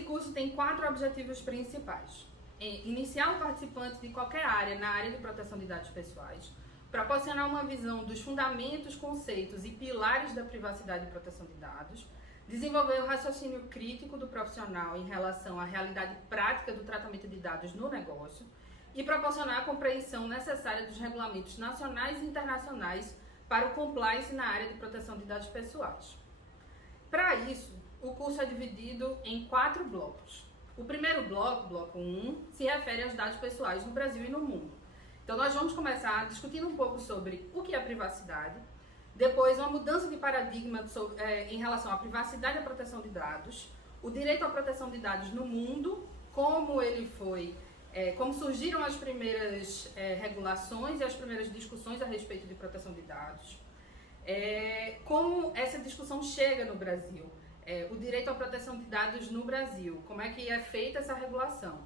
Esse curso tem 4 objetivos principais. Iniciar o participante de qualquer área na área de proteção de dados pessoais, proporcionar uma visão dos fundamentos, conceitos e pilares da privacidade e proteção de dados, desenvolver o raciocínio crítico do profissional em relação à realidade prática do tratamento de dados no negócio e proporcionar a compreensão necessária dos regulamentos nacionais e internacionais para o compliance na área de proteção de dados pessoais. Para isso, o curso é dividido em 4 blocos. O primeiro bloco, bloco 1, se refere aos dados pessoais no Brasil e no mundo. Então nós vamos começar discutindo um pouco sobre o que é privacidade, depois uma mudança de paradigma em relação à privacidade e à proteção de dados, o direito à proteção de dados no mundo, como ele foi, como surgiram as primeiras regulações e as primeiras discussões a respeito de proteção de dados, como essa discussão chega no Brasil, o direito à proteção de dados no Brasil, como é que é feita essa regulação.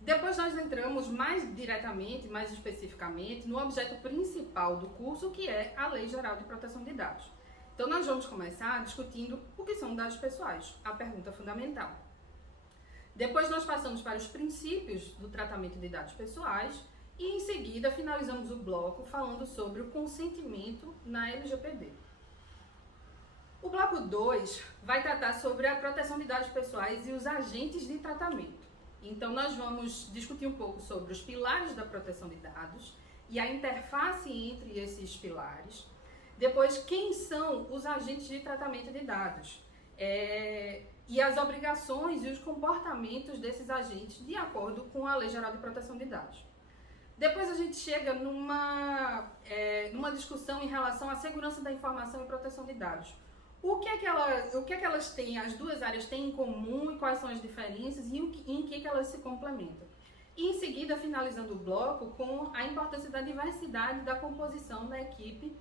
Depois nós entramos mais diretamente, mais especificamente, no objeto principal do curso, que é a Lei Geral de Proteção de Dados. Então nós vamos começar discutindo o que são dados pessoais, a pergunta fundamental. Depois nós passamos para os princípios do tratamento de dados pessoais e em seguida finalizamos o bloco falando sobre o consentimento na LGPD. O bloco 2 vai tratar sobre a proteção de dados pessoais e os agentes de tratamento. Então nós vamos discutir um pouco sobre os pilares da proteção de dados e a interface entre esses pilares. Depois, quem são os agentes de tratamento de dados e as obrigações e os comportamentos desses agentes de acordo com a Lei Geral de Proteção de Dados. Depois a gente chega numa discussão em relação à segurança da informação e proteção de dados. O que é que elas têm, as duas áreas têm em comum e quais são as diferenças e em que elas se complementam. E em seguida, finalizando o bloco com a importância da diversidade da composição da equipe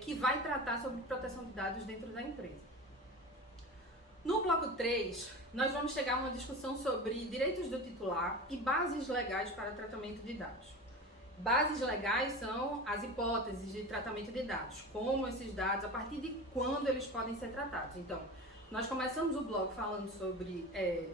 que vai tratar sobre proteção de dados dentro da empresa. No bloco 3, nós vamos chegar a uma discussão sobre direitos do titular e bases legais para tratamento de dados. Bases legais são as hipóteses de tratamento de dados, como esses dados, a partir de quando eles podem ser tratados. Então, nós começamos o bloco falando sobre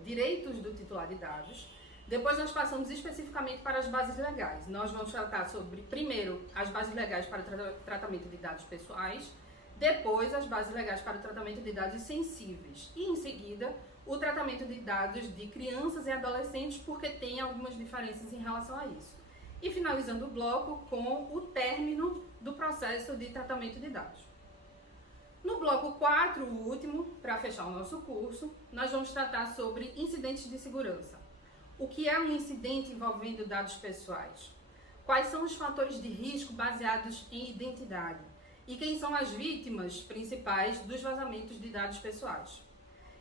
direitos do titular de dados, depois nós passamos especificamente para as bases legais. Nós vamos tratar sobre, primeiro, as bases legais para o tratamento de dados pessoais, depois as bases legais para o tratamento de dados sensíveis e, em seguida, o tratamento de dados de crianças e adolescentes, porque tem algumas diferenças em relação a isso. E finalizando o bloco com o término do processo de tratamento de dados. No bloco 4, o último, para fechar o nosso curso, nós vamos tratar sobre incidentes de segurança. O que é um incidente envolvendo dados pessoais? Quais são os fatores de risco baseados em identidade? E quem são as vítimas principais dos vazamentos de dados pessoais?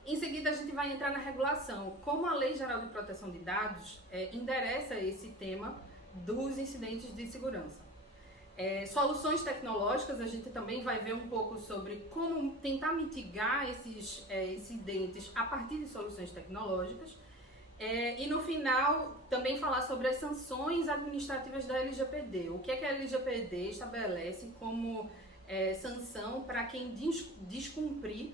Em seguida, a gente vai entrar na regulação. Como a Lei Geral de Proteção de Dados endereça esse tema dos incidentes de segurança. Soluções tecnológicas, a gente também vai ver um pouco sobre como tentar mitigar esses incidentes a partir de soluções tecnológicas. E no final, também falar sobre as sanções administrativas da LGPD. O que é que a LGPD estabelece como sanção para quem descumprir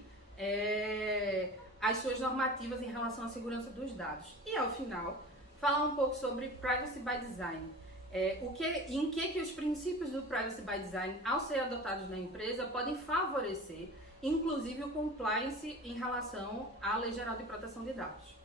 as suas normativas em relação à segurança dos dados. E ao final, falar um pouco sobre Privacy by Design. Em que os princípios do Privacy by Design, ao ser adotados na empresa, podem favorecer, inclusive, o compliance em relação à Lei Geral de Proteção de Dados.